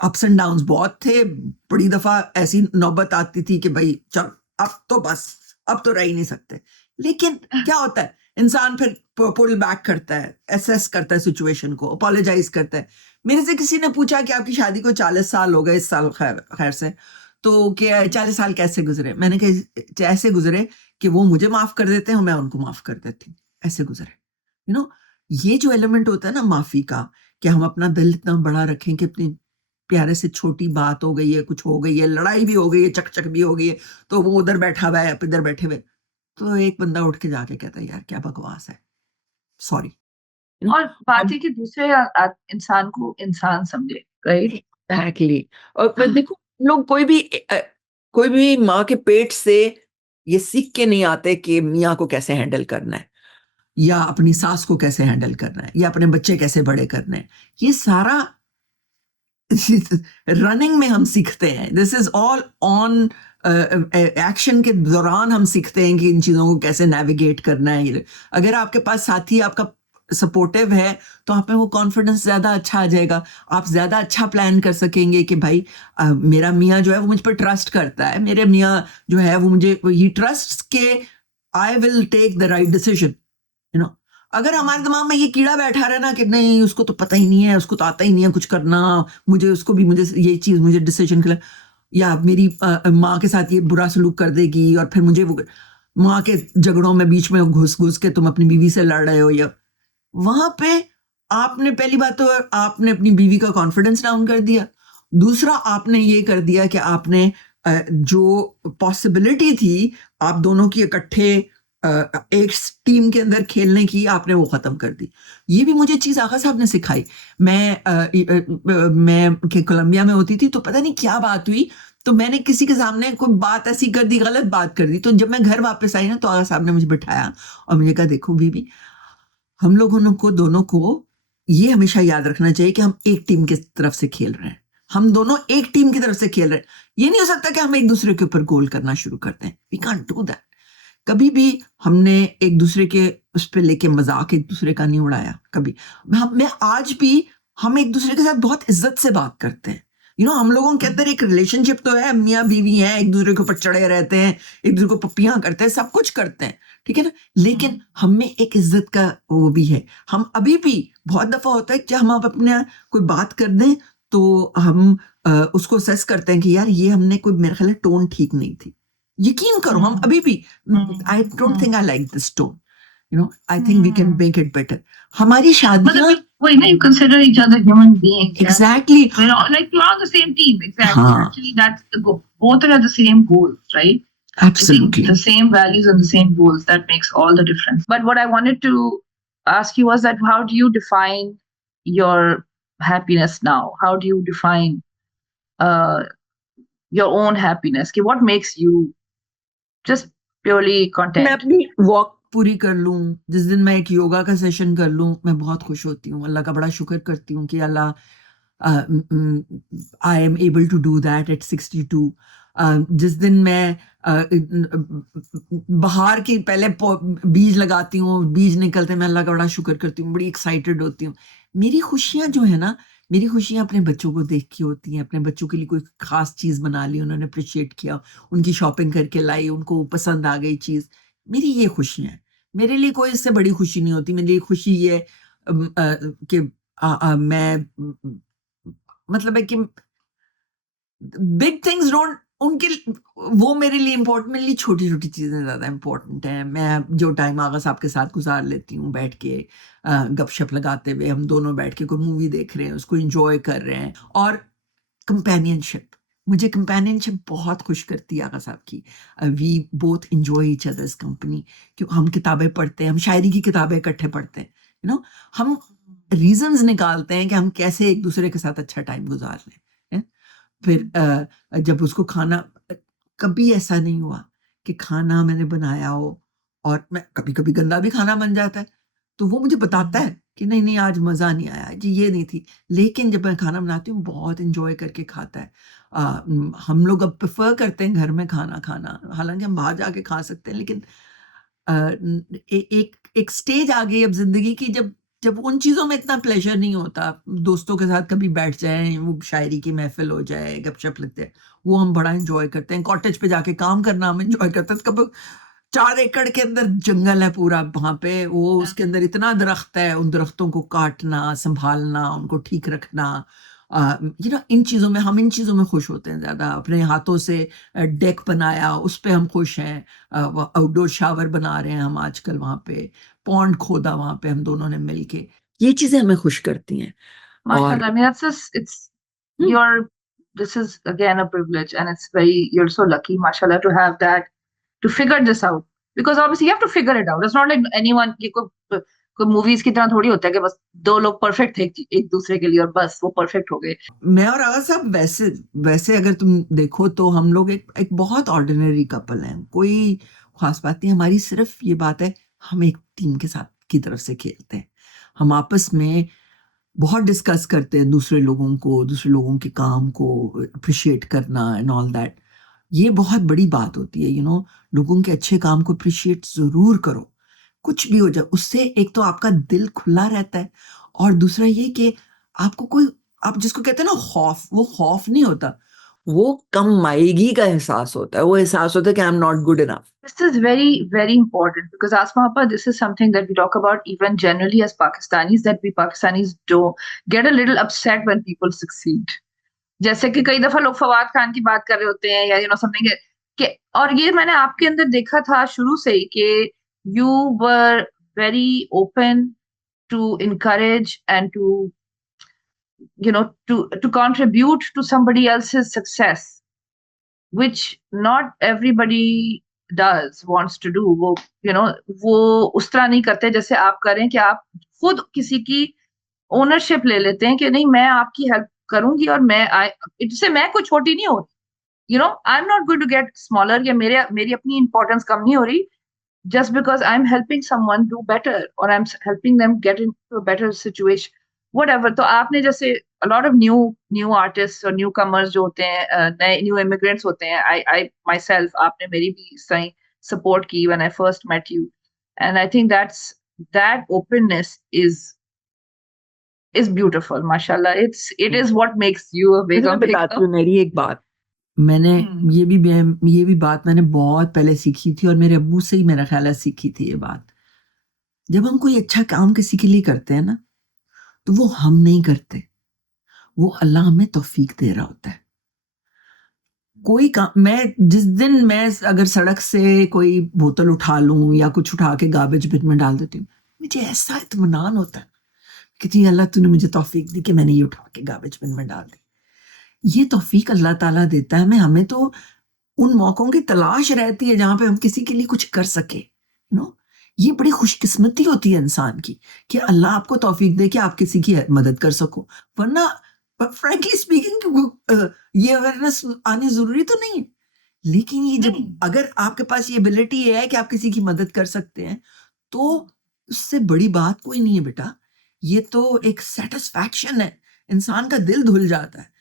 Ups and downs बहुत थे, बड़ी दफा ऐसी नौबत आती थी कि भाई चल अब तो बस, अब तो रह ही नहीं सकते। लेकिन क्या होता है, इंसान फिर पुल बैक करता है, एसेस करता है सिचुएशन को, अपोलोजाइज करता है। मेरे से किसी ने पूछा कि आपकी शादी को 40 साल हो गए इस साल, खैर से, तो क्या 40 साल कैसे गुजरे? मैंने कहा ऐसे गुजरे कि वो मुझे माफ कर देते हैं और मैं उनको माफ कर देती हूँ, ऐसे गुजरे, यू नो। ये जो एलिमेंट होता है ना माफी का, कि हम अपना दिल इतना बड़ा रखें कि अपनी प्यारे से छोटी बात हो गई है, कुछ हो गई है, लड़ाई भी हो गई है, चकचक भी हो गई है, तो वो उधर बैठा हुआ है, आप इधर बैठे हुए, तो एक बंदा उठ के जाके कहता है यार क्या बकवास है, सॉरी। you know. और बात हम है कि दूसरे इंसान को इंसान समझे, राइट? एग्जैक्टली। और फिर देखो लोग कोई भी माँ के पेट से ये सीख के नहीं आते कि मियाँ को कैसे हैंडल करना है, या अपनी सास को कैसे हैंडल करना है, या अपने बच्चे कैसे बड़े करने हैं। ये सारा रनिंग में हम सीखते हैं। This is all on action के दौरान हम सीखते हैं कि इन चीज़ों को कैसे नेविगेट करना है। अगर आपके पास साथी आपका सपोर्टिव है तो आप में वो कॉन्फिडेंस ज़्यादा अच्छा आ जाएगा, आप ज़्यादा अच्छा प्लान कर सकेंगे कि भाई मेरा मियाँ जो है वो मुझ पर ट्रस्ट करता है, मेरे मियाँ जो है वो मुझे ही ट्रस्ट के I will take the right decision, you know. अगर हमारे दिमाग में ये कीड़ा बैठा रहे ना कि नहीं उसको तो पता ही नहीं है, उसको तो आता ही नहीं है कुछ करना, मुझे ये चीज़ मुझे डिसीजन के लिए, या मेरी माँ के साथ ये बुरा सलूक कर देगी और फिर मुझे वो माँ के झगड़ों में बीच में घुस घुस के तुम अपनी बीवी से लड़ रहे हो, या वहां पे आपने पहली बात तो आपने अपनी बीवी का कॉन्फिडेंस डाउन कर दिया। दूसरा आपने ये कर दिया कि आपने जो पॉसिबिलिटी थी आप दोनों की इकट्ठे एक टीम के अंदर खेलने की, आपने वो खत्म कर दी। ये भी मुझे चीज आगा साहब ने सिखाई। मैं कोलंबिया में होती थी तो पता नहीं क्या बात हुई, तो मैंने किसी के सामने कोई बात ऐसी कर दी, गलत बात कर दी। तो जब मैं घर वापस आई ना तो आगा साहब ने मुझे बिठाया और मुझे कहा देखो बीबी, हम लोगों को दोनों को ये हमेशा याद रखना चाहिए कि हम एक टीम की तरफ से खेल रहे हैं, हम दोनों एक टीम की तरफ से खेल रहे हैं। ये नहीं हो सकता कि हम एक दूसरे के ऊपर गोल करना शुरू करते हैं। We can't do that. कभी भी हमने एक दूसरे के उस पर लेके मजाक एक दूसरे का नहीं उड़ाया कभी। मैं आज भी हम एक दूसरे के साथ बहुत इज्जत से बात करते हैं। हम लोगों के अंदर एक रिलेशनशिप तो है, मियाँ बीवी हैं, एक दूसरे के ऊपर चढ़े रहते हैं, एक दूसरे को पप्पियां करते हैं, सब कुछ करते हैं, ठीक है ना। लेकिन हम में एक इज्जत का वो भी है। हम अभी भी बहुत दफा होता है कि हम अपने कोई बात कर दें तो हम उसको सेस करते हैं कि यार ये हमने कोई, मेरे ख्याल टोन ठीक नहीं थी। यकीन करो हम अभी भी, I don't think I like this tone, I think we can make it better. हमारी शादियां वही ना, you consider each other human beings. एग्जैक्टly We're all, like you're on the same team. Exactly. हाँ Actually, that's the goal. Both are the same goals, right? absolutely The same values and the same goals, that makes all the difference. But what I wanted to ask you was that how do you define your happiness now? How do you define uh, your own happiness? कि what makes you just purely मैं content? अपनी walk पूरी कर लूं, जिस दिन मैं एक योगा का सेशन कर लूं, मैं बहुत खुश होती हूँ। अल्लाह का बड़ा शुक्र करती हूँ कि अल्लाह I am able to do that at 62। जिस दिन मैं बाहर की पहले बीज लगाती हूँ, बीज निकलते, मैं अल्लाह का बड़ा शुक्र करती हूँ, बड़ी एक्साइटेड होती हूँ। मेरी खुशियाँ जो है ना, मेरी खुशियाँ अपने बच्चों को देख के होती हैं। अपने बच्चों के लिए कोई खास चीज़ बना ली, उन्होंने अप्रिशिएट किया, उनकी शॉपिंग करके लाई, उनको पसंद आ गई चीज़, मेरी ये खुशियाँ हैं। मेरे लिए कोई इससे बड़ी खुशी नहीं होती। मेरे लिए खुशी ये कि मैं मतलब है कि बिग थिंग्स डोंट उनके वो मेरे लिए इम्पोर्टेंट, मेरे लिए छोटी छोटी चीज़ें ज़्यादा इम्पोर्टेंट हैं। मैं जो टाइम आगा साहब के साथ गुजार लेती हूँ बैठ के गपशप लगाते हुए, हम दोनों बैठ के कोई मूवी देख रहे हैं, उसको इंजॉय कर रहे हैं। और कंपेनियनशिप, मुझे कंपेनियनशिप बहुत खुश करती है आगा साहब की। We both enjoy each others company. क्यों हम किताबें पढ़ते हैं, हम शायरी की किताबें इकट्ठे पढ़ते हैं, हम रीजंस निकालते हैं कि हम कैसे एक दूसरे के साथ अच्छा टाइम गुजार लें। फिर जब उसको खाना, कभी ऐसा नहीं हुआ कि खाना मैंने बनाया हो और मैं, कभी कभी गंदा भी खाना बन जाता है तो वो मुझे बताता है कि नहीं नहीं आज मज़ा नहीं आया जी, ये नहीं थी। लेकिन जब मैं खाना बनाती हूँ बहुत इंजॉय करके खाता है। हम लोग अब प्रेफर करते हैं घर में खाना खाना, हालांकि हम बाहर जाके खा सकते हैं, लेकिन एक स्टेज आ गई अब जिंदगी की जब जब उन चीज़ों में इतना प्लेजर नहीं होता। दोस्तों के साथ कभी बैठ जाएं, वो शायरी की महफिल हो जाए, गपशप लगते हैं, वो हम बड़ा एंजॉय करते हैं। कॉटेज पे जाके काम करना हम एंजॉय करते हैं। कब 4 एकड़ के अंदर जंगल है पूरा वहाँ पे, वो उसके अंदर इतना दरख्त है, उन दरख्तों को काटना, संभालना, उनको ठीक रखना, इन चीज़ों में हम, इन चीज़ों में खुश होते हैं ज़्यादा। अपने हाथों से डेक बनाया, उस पे हम खुश हैं। आउटडोर शावर बना रहे हैं हम आजकल, वहाँ पे पॉन्ड खोदा वहाँ पे हम दोनों ने मिलके, ये चीज़ें हमें खुश करती हैं। Mashallah, I mean, that's just, it's your, this is again a privilege, and it's very, you're so lucky, mashallah, to have that, to figure this out. Because obviously you have to figure it out. It's not like anyone, कोई movies की तरह थोड़ी होता है कि बस दो लोग परफेक्ट थे एक दूसरे के लिए और बस वो परफेक्ट हो गए। मैं और आगा साहब वैसे वैसे अगर तुम देखो तो हम लोग एक बहुत ऑर्डिनरी कपल हैं, कोई खास बात नहीं। हमारी सिर्फ ये बात है, हम एक टीम के साथ की तरफ से खेलते हैं। हम आपस में बहुत डिस्कस करते हैं दूसरे लोगों के काम को अप्रिशिएट करना एंड ऑल दैट। ये बहुत बड़ी बात होती है, लोगों के अच्छे काम को अप्रिशिएट जरूर करो, कुछ भी हो जाए। उससे एक तो आपका दिल खुला रहता है, और दूसरा ये कि आपको कोई, आप जिसको कहते हैं ना खौफ, वो खौफ नहीं होता, वो कम आएगी का एहसास होता है। वो एहसास होता है कि आई am not good enough. This is very, very important because Asma Appa, this is something that we talk about even generally as Pakistanis, that we Pakistanis do get a little upset when people succeed. जैसे कि कई दफा लोग फवाद खान की बात कर रहे होते हैं या समथिंग कि, और ये मैंने आपके अंदर देखा था शुरू से ही कि you were very open to encourage and to contribute to somebody else's success, which not everybody does wants to do. वो उस तरह नहीं करते जैसे आप करें कि आप खुद किसी की ओनरशिप ले लेते हैं कि नहीं मैं आपकी हेल्प करूंगी और इससे मैं कोई छोटी नहीं हो रही, I am not going to get smaller, या मेरी अपनी इंपॉर्टेंस कम नहीं हो रही just because I'm helping someone do better or I'm helping them get into a better situation, whatever. तो आपने जैसे a lot of new artists और newcomers जो होते हैं, नए new immigrants होते हैं, I myself, आपने मेरी भी सही support की when I first met you, and I think that openness is beautiful, mashallah. It is what makes you a मैं Begum. बताती हूँ मेरी एक बात। मैंने ये भी बात मैंने बहुत पहले सीखी थी, और मेरे अब्बू से ही मेरा ख्याल है सीखी थी ये बात। जब हम कोई अच्छा काम किसी के लिए करते हैं ना, तो वो हम नहीं करते, वो अल्लाह हमें तौफीक दे रहा होता है। कोई काम, जिस दिन मैं अगर सड़क से कोई बोतल उठा लूं या कुछ उठा के गार्बेज बिन में डाल देती हूँ, मुझे ऐसा इत्मीनान होता है कि जी अल्लाह तूने मुझे तौफीक दी कि मैंने ये उठा के गार्बेज बिन में डाल दी। ये तौफीक अल्लाह ताला देता है हमें तो उन मौकों की तलाश रहती है जहां पे हम किसी के लिए कुछ कर सके। ये बड़ी खुशकिस्मती होती है इंसान की कि अल्लाह आपको तौफीक दे कि आप किसी की मदद कर सको। वरना फ्रैंकली स्पीकिंग ये अवेयरनेस आनी जरूरी तो नहीं है, लेकिन ये जब अगर आपके पास ये एबिलिटी है कि आप किसी की मदद कर सकते हैं, तो उससे बड़ी बात कोई नहीं है बेटा। ये तो एक सेटिस्फैक्शन है, इंसान का दिल धुल जाता है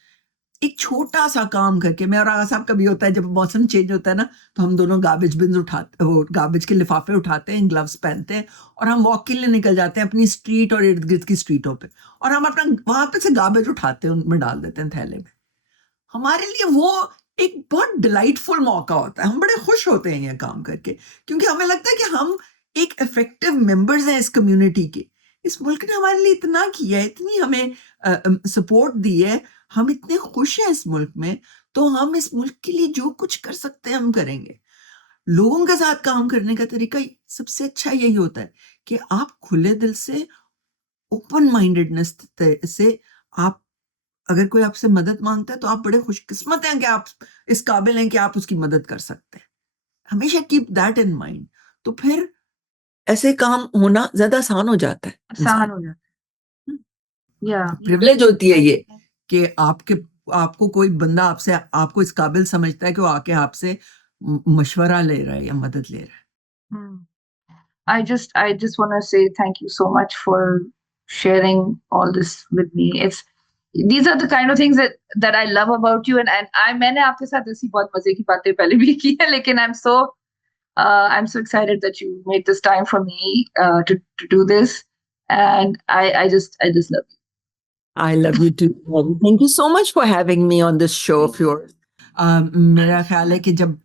एक छोटा सा काम करके। मैं और आगा साहब का भी होता है, जब मौसम चेंज होता है ना, तो हम दोनों गार्बेज बिन्स उठाते, वो गार्बेज के लिफाफे उठाते हैं, ग्लव्स पहनते हैं, और हम वॉक के लिए निकल जाते हैं अपनी स्ट्रीट और इर्द गिर्द की स्ट्रीटों पे, और हम अपना वहां पे से गार्बेज उठाते हैं, उनमें डाल देते हैं थैले में। हमारे लिए वो एक बहुत डिलाइटफुल मौका होता है, हम बड़े खुश होते हैं ये काम करके, क्योंकि हमें लगता है कि हम एक इफेक्टिव मेंबर्स हैं इस कम्युनिटी के। इस मुल्क ने हमारे लिए इतना किया है, इतनी हमें सपोर्ट दी है, हम इतने खुश हैं इस मुल्क में, तो हम इस मुल्क के लिए जो कुछ कर सकते हैं हम करेंगे। लोगों के साथ काम करने का तरीका सबसे अच्छा यही होता है कि आप खुले दिल से, ओपन माइंडेडनेस से, आप अगर कोई आपसे मदद मांगता है तो आप बड़े खुशकिस्मत हैं कि आप इस काबिल हैं कि आप उसकी मदद कर सकते हैं। हमेशा कीप दैट इन माइंड, तो फिर ऐसे काम होना ज्यादा आसान हो जाता है, आसान हो जाता है। प्रिविलेज होती है ये कि आपको कोई बंदा आपको इस काबिल समझता है कि वो आके आपसे मशवरा ले रहा है या मदद ले रहा है। I just want to say thank you so much for sharing all this with me. These are the kind of things that I love about you, and मैंने आपके साथ ऐसी बहुत मजे की बातें पहले भी की है, लेकिन I'm so excited that you made this time for me to do this, and I just love you. I love you too. Thank you so much for having me on this show of yours. मेरा ख्याल है कि जब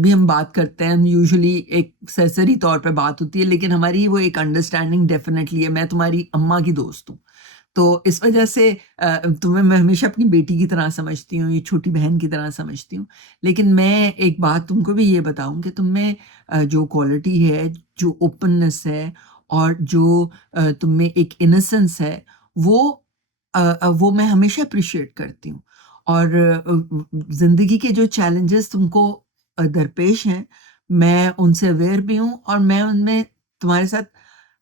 भी हम बात करते हैं, यूजुअली एक सरसरी तौर पे बात होती है, लेकिन हमारी वो एक अंडरस्टैंडिंग डेफिनेटली है। मैं तुम्हारी अम्मा की दोस्त हूँ, तो इस वजह से तुम्हें मैं हमेशा अपनी बेटी की तरह समझती हूँ, ये छोटी बहन की तरह समझती हूँ। लेकिन मैं एक बात तुमको भी ये बताऊँ कि तुम में जो क्वालिटी है, जो ओपननेस है, और जो तुम में एक इनोसेंस है, वो मैं हमेशा अप्रिशिएट करती हूँ। और ज़िंदगी के जो चैलेंजेस तुमको दरपेश हैं, मैं उनसे अवेयर भी हूँ, और मैं उनमें तुम्हारे साथ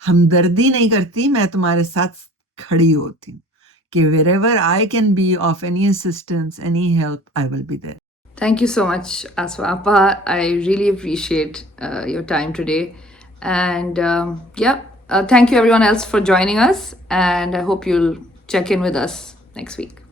हमदर्दी नहीं करती, मैं तुम्हारे साथ खड़ी होती हूँ कि wherever I can be of any assistance, any help, I will be there. Thank you so much, Asma. Appa, I really appreciate your time today. And thank you everyone else for joining us. And I hope you'll check in with us next week.